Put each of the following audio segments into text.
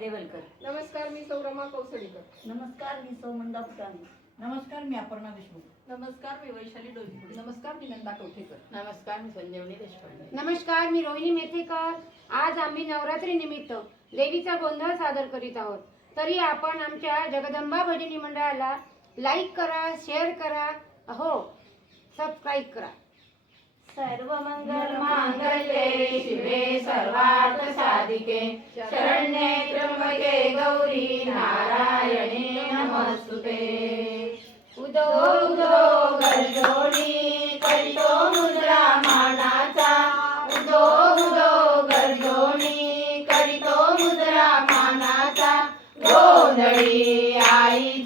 देवलकर नमस्कार मी सौरमा कौसडीकर नमस्कार मी सौमंदा फुटाणे नमस्कार मी अपर्णा देशमुख. नमस्कार मी वैशाली डोईफुडे नमस्कार मी नंदा कवठेकर नमस्कार मी संजीवनी देशपांडे. नमस्कार मी रोहिणी मेथेकर. आज आम्ही नवरात्री निमित्त देवीचा गोंधळ सादर करीत आहोत. तरी आपण आमच्या जगदंबा भजनी मंडळाला लाईक करा शेअर करा. हो सबस्क्राईब करा. सर्व मंगल मांगल्ये. शिवे सर्वार्थ साधिके. शरण्ये त्र्यंबके गौरी नारायणे नमस्तुते. उदो उदो गर्जोणी करितो मुद्रा मानाचा. उदो उदो गर्जोणी करितो मुद्रा मानाचा. गोंधळी आई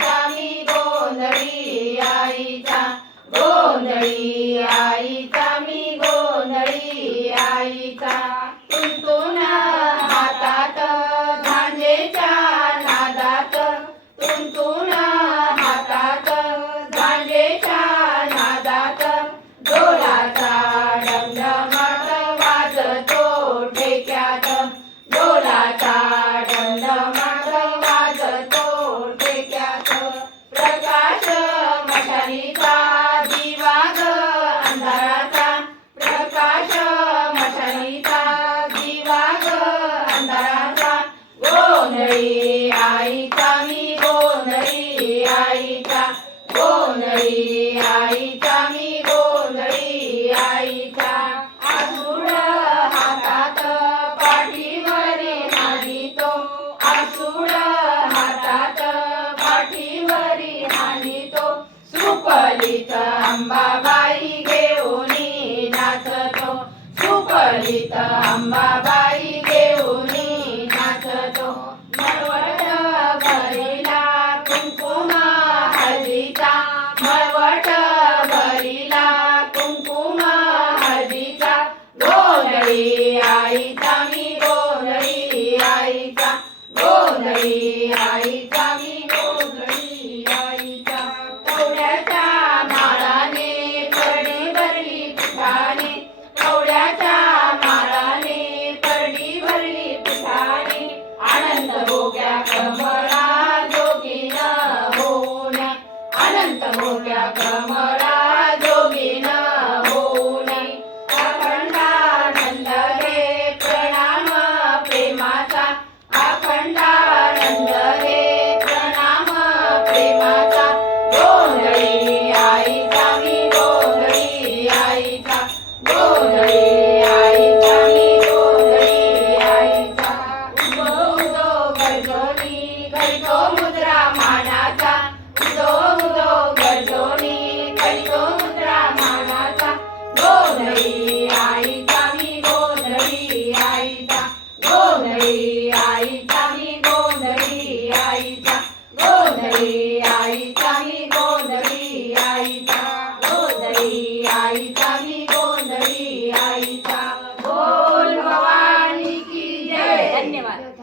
Samba. I Come on. आई आईचा बोल भवानी की जय. धन्यवाद.